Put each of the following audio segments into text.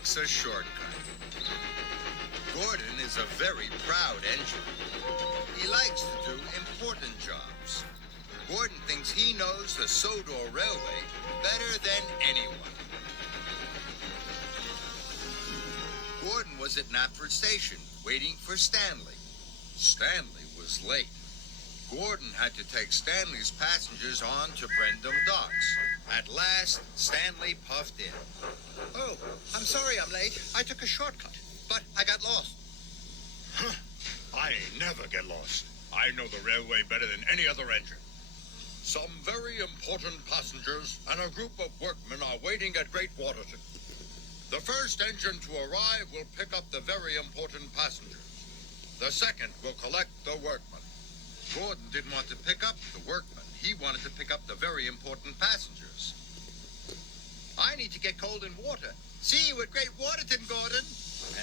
takes a shortcut. Gordon is a very proud engineer. He likes to do important jobs. Gordon thinks he knows the Sodor Railway better than anyone. Gordon was at Knapford Station waiting for Stanley. Stanley was late. Gordon had to take Stanley's passengers on to Brendam Docks. At last, Stanley puffed in. Oh, I'm sorry I'm late. I took a shortcut, but I got lost. Huh. I never get lost. I know the railway better than any other engine. Some very important passengers and a group of workmen are waiting at Great Waterton. The first engine to arrive will pick up the very important passengers. The second will collect the workmen. Gordon didn't want to pick up the workmen. He wanted to pick up the very important passengers. I need to get cold in water. See you at Great Waterton, Gordon.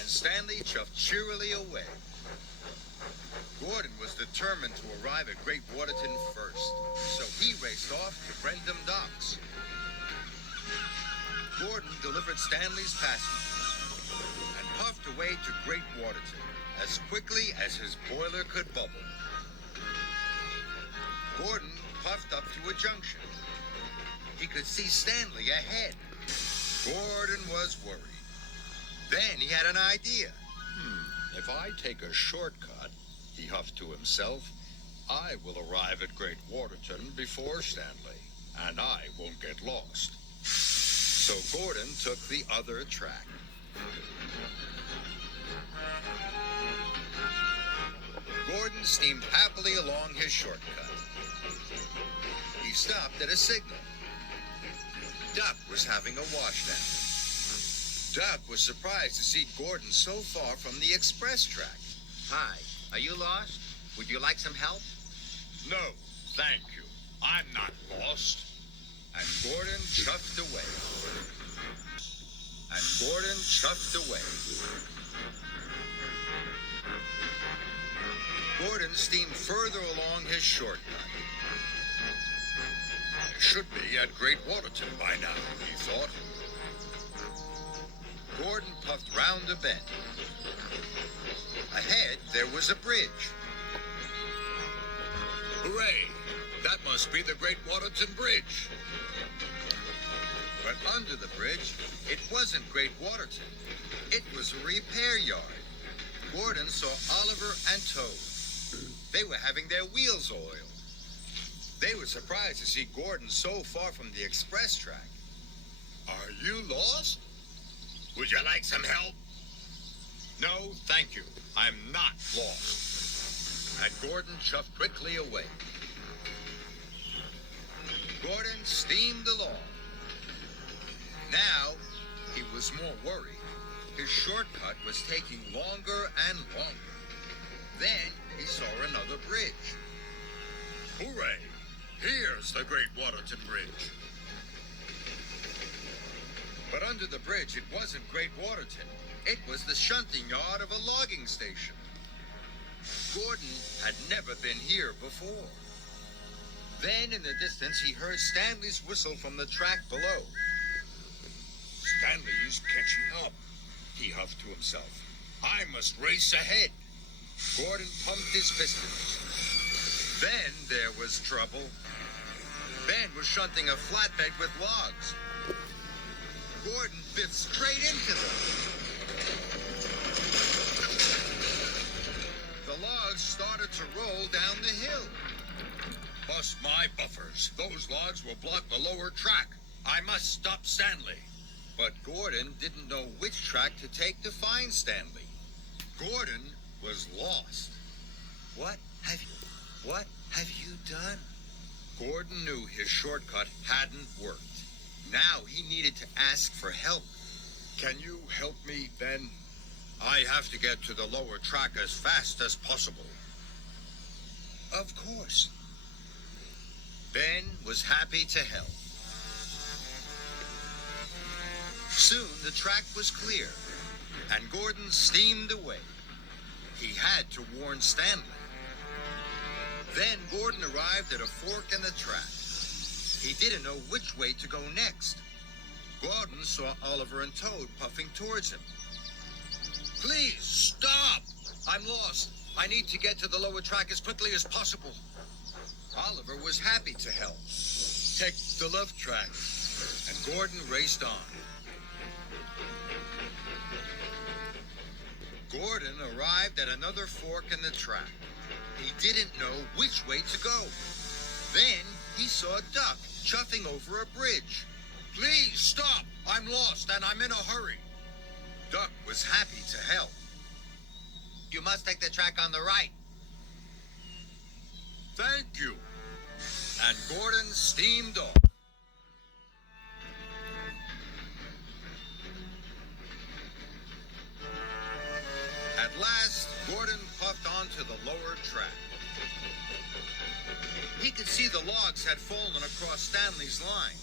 And Stanley chuffed cheerily away. Gordon was determined to arrive at Great Waterton first, so he raced off to Brendam Docks. Gordon delivered Stanley's passengers and puffed away to Great Waterton as quickly as his boiler could bubble. Gordon puffed up to a junction. He could see Stanley ahead. Gordon was worried. Then he had an idea. If I take a shortcut, he huffed to himself, I will arrive at Great Waterton before Stanley, and I won't get lost. So Gordon took the other track. Gordon steamed happily along his shortcut. He stopped at a signal. Duck was having a washdown. Duck was surprised to see Gordon so far from the express track. Hi, are you lost? Would you like some help? No, thank you. I'm not lost. And Gordon chuffed away. And Gordon chuffed away. Gordon steamed further along his shortcut. I should be at Great Waterton by now, he thought. Gordon puffed round a bend. Ahead, there was a bridge. Hooray! That must be the Great Waterton Bridge. But under the bridge, it wasn't Great Waterton. It was a repair yard. Gordon saw Oliver and Toad. They were having their wheels oiled. They were surprised to see Gordon so far from the express track. Are you lost? Would you like some help? No, thank you. I'm not lost. And Gordon chuffed quickly away. Gordon steamed along. Now, he was more worried. His shortcut was taking longer and longer. Then he saw another bridge. Hooray! Here's the Great Waterton Bridge. But under the bridge, it wasn't Great Waterton. It was the shunting yard of a logging station. Gordon had never been here before. Then, in the distance, he heard Stanley's whistle from the track below. Stanley's catching up, he huffed to himself. I must race ahead. Gordon pumped his pistons. Then there was trouble. Ben was shunting a flatbed with logs. Gordon biffed straight into them. The logs started to roll down the hill. Bust my buffers. Those logs will block the lower track. I must stop Stanley. But Gordon didn't know which track to take to find Stanley. Gordon was lost. What have you done? Gordon knew his shortcut hadn't worked. Now he needed to ask for help. Can you help me, Ben? I have to get to the lower track as fast as possible. Of course. Ben was happy to help. Soon the track was clear, and Gordon steamed away. He had to warn Stanley. Then Gordon arrived at a fork in the track. He didn't know which way to go next. Gordon saw Oliver and Toad puffing towards him. Please, stop! I'm lost. I need to get to the lower track as quickly as possible. Oliver was happy to help. Take the left track. And Gordon raced on. Gordon arrived at another fork in the track. He didn't know which way to go. Then he saw Duck chuffing over a bridge. Please, stop! I'm lost and I'm in a hurry. Duck was happy to help. You must take the track on the right. Thank you. And Gordon steamed off. At last, Gordon puffed onto the lower track. He could see the logs had fallen across Stanley's line.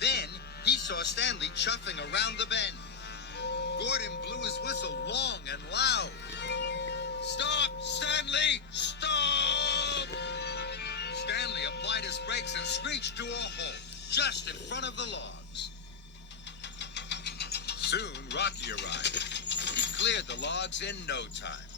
Then he saw Stanley chuffing around the bend. Gordon blew his whistle long and loud. Stop, Stanley! Stop! Stanley applied his brakes and screeched to a halt just in front of the logs. Soon, Rocky arrived. He cleared the logs in no time.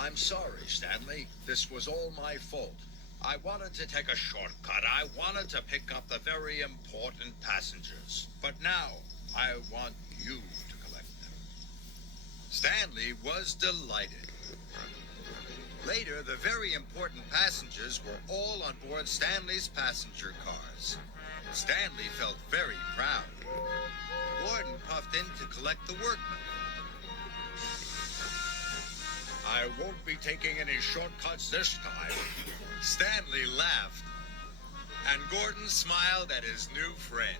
I'm sorry, Stanley. This was all my fault. I wanted to take a shortcut. I wanted to pick up the very important passengers. But now, I want you to collect them. Stanley was delighted. Later, the very important passengers were all on board Stanley's passenger cars. Stanley felt very proud. Gordon puffed in to collect the workmen. I won't be taking any shortcuts this time. Stanley laughed, and Gordon smiled at his new friend.